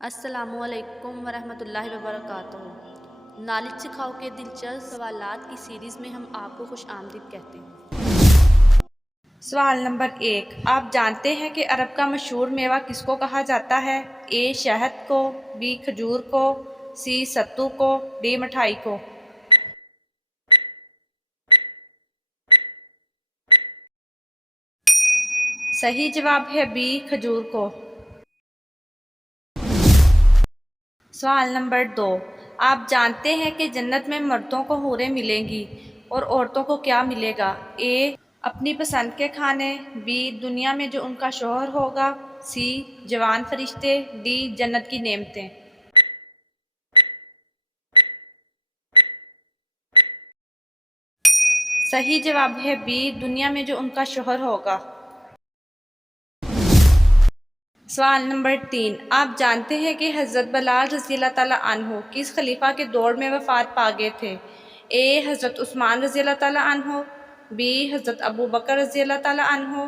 السلام علیکم ورحمۃ اللہ وبرکاتہ۔ نالج سکھاؤ کے دلچسپ سوالات کی سیریز میں ہم آپ کو خوش آمدید کہتے ہیں۔ سوال نمبر 1، آپ جانتے ہیں کہ عرب کا مشہور میوہ کس کو کہا جاتا ہے؟ اے شہد کو، بی کھجور کو، سی ستو کو، ڈی مٹھائی کو۔ صحیح جواب ہے بی کھجور کو۔ سوال نمبر 2، آپ جانتے ہیں کہ جنت میں مردوں کو حوریں ملیں گی اور عورتوں کو کیا ملے گا؟ اے اپنی پسند کے کھانے، بی دنیا میں جو ان کا شوہر ہوگا، سی جوان فرشتے، ڈی جنت کی نعمتیں۔ صحیح جواب ہے بی دنیا میں جو ان کا شوہر ہوگا۔ سوال نمبر 3، آپ جانتے ہیں کہ حضرت بلال رضی اللہ تعالیٰ عنہ کس خلیفہ کے دور میں وفات پا گئے تھے؟ اے حضرت عثمان رضی اللہ تعالیٰ عنہ، بی حضرت ابو بکر رضی اللہ تعالیٰ عنہ،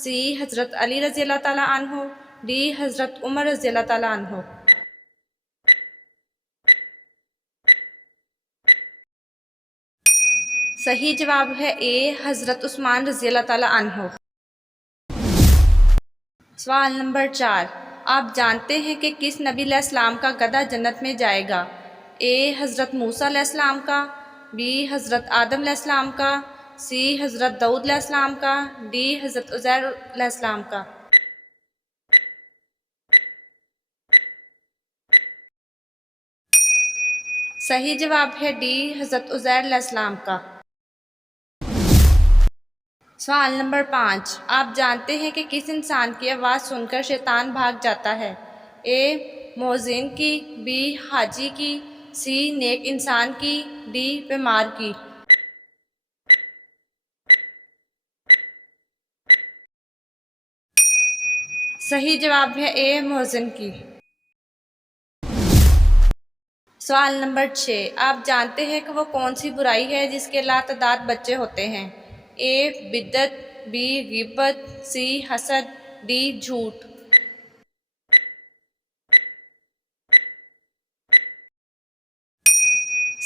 سی حضرت علی رضی اللہ تعالیٰ عنہ، ڈی حضرت عمر رضی اللہ تعالیٰ عنہ۔ صحیح جواب ہے اے حضرت عثمان رضی اللہ تعالیٰ عنہ۔ سوال نمبر 4، آپ جانتے ہیں کہ کس نبی علیہ السلام کا گدھا جنت میں جائے گا؟ اے حضرت موسیٰ علیہ السلام کا، بی حضرت آدم علیہ السلام کا، سی حضرت داؤد علیہ السلام کا، ڈی حضرت عزیر علیہ السلام کا۔ صحیح جواب ہے ڈی حضرت عزیر علیہ السلام کا۔ سوال نمبر 5، آپ جانتے ہیں کہ کس انسان کی آواز سن کر شیطان بھاگ جاتا ہے؟ اے مؤذن کی، بی حاجی کی، سی نیک انسان کی، ڈی بیمار کی۔ صحیح جواب ہے اے مؤذن کی۔ سوال نمبر 6، آپ جانتے ہیں کہ وہ کون سی برائی ہے جس کے لاتعداد بچے ہوتے ہیں؟ اے بدعت، بی غیبت، سی حسد، ڈی جھوٹ۔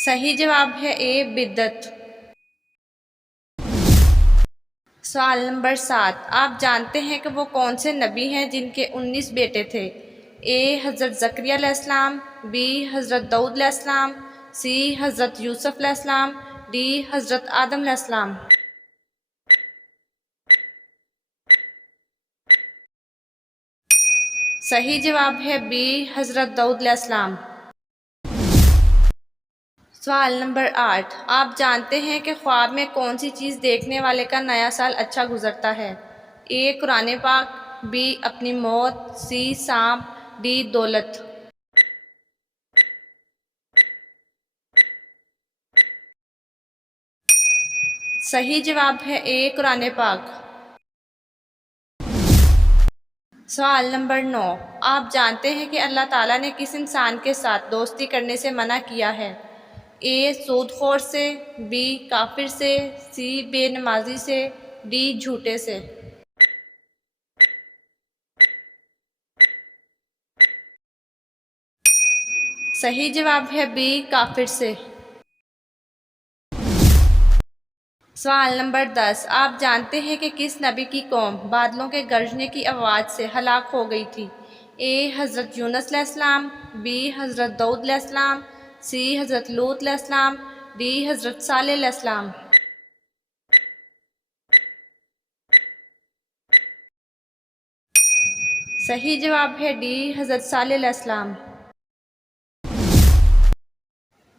صحیح جواب ہے اے بدعت۔ سوال نمبر 7، آپ جانتے ہیں کہ وہ کون سے نبی ہیں جن کے 19 بیٹے تھے؟ اے حضرت زکریا علیہ السلام، بی حضرت داؤد علیہ السلام، سی حضرت یوسف علیہ السلام، ڈی حضرت آدم علیہ السلام۔ صحیح جواب ہے بی حضرت داؤد علیہ السلام۔ سوال نمبر 8، آپ جانتے ہیں کہ خواب میں کون سی چیز دیکھنے والے کا نیا سال اچھا گزرتا ہے؟ اے قرآن پاک، بی اپنی موت، سی سانپ، ڈی دولت۔ صحیح جواب ہے اے قرآن پاک۔ سوال نمبر 9، آپ جانتے ہیں کہ اللہ تعالیٰ نے کس انسان کے ساتھ دوستی کرنے سے منع کیا ہے؟ اے سود خور سے، بی کافر سے، سی بے نمازی سے، ڈی جھوٹے سے۔ صحیح جواب ہے بی کافر سے۔ سوال نمبر 10، آپ جانتے ہیں کہ کس نبی کی قوم بادلوں کے گرجنے کی آواز سے ہلاک ہو گئی تھی؟ اے حضرت یونس علیہ السلام، بی حضرت داؤد علیہ السلام، سی حضرت لوط علیہ السلام، ڈی حضرت صالح علیہ السلام۔ صحیح جواب ہے ڈی حضرت صالح علیہ السلام۔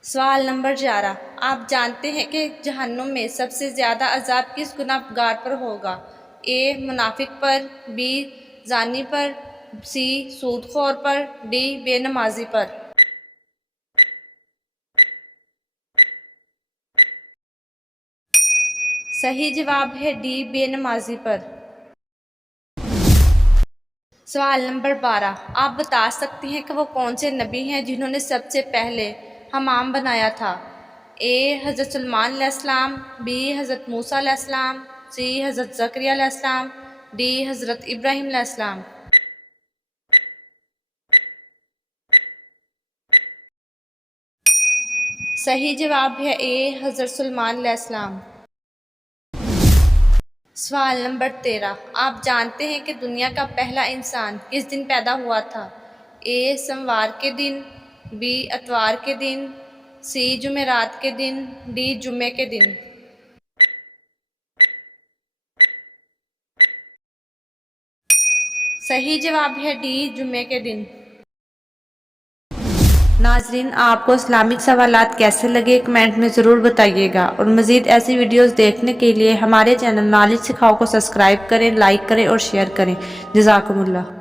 سوال نمبر 11، آپ جانتے ہیں کہ جہنم میں سب سے زیادہ عذاب کس گناہ گار پر ہوگا؟ اے منافق پر، بی زانی پر، سی سود خور پر، ڈی بے نمازی پر۔ صحیح جواب ہے ڈی بے نمازی پر۔ سوال نمبر 12، آپ بتا سکتے ہیں کہ وہ کون سے نبی ہیں جنہوں نے سب سے پہلے حمام بنایا تھا؟ اے حضرت سلیمان علیہ السلام، بی حضرت موسیٰ علیہ السلام، سی حضرت زکریا علیہ السلام، ڈی حضرت ابراہیم علیہ السلام۔ صحیح جواب ہے اے حضرت سلیمان علیہ السلام۔ سوال نمبر 13، آپ جانتے ہیں کہ دنیا کا پہلا انسان کس دن پیدا ہوا تھا؟ اے سوموار کے دن، بی اتوار کے دن، سی جمعرات کے دن، ڈی جمعے کے دن۔ صحیح جواب ہے ڈی جمعے کے دن۔ ناظرین، آپ کو اسلامک سوالات کیسے لگے کمنٹ میں ضرور بتائیے گا، اور مزید ایسی ویڈیوز دیکھنے کے لیے ہمارے چینل نالج سکھاؤ کو سبسکرائب کریں، لائک کریں اور شیئر کریں۔ جزاکم اللہ۔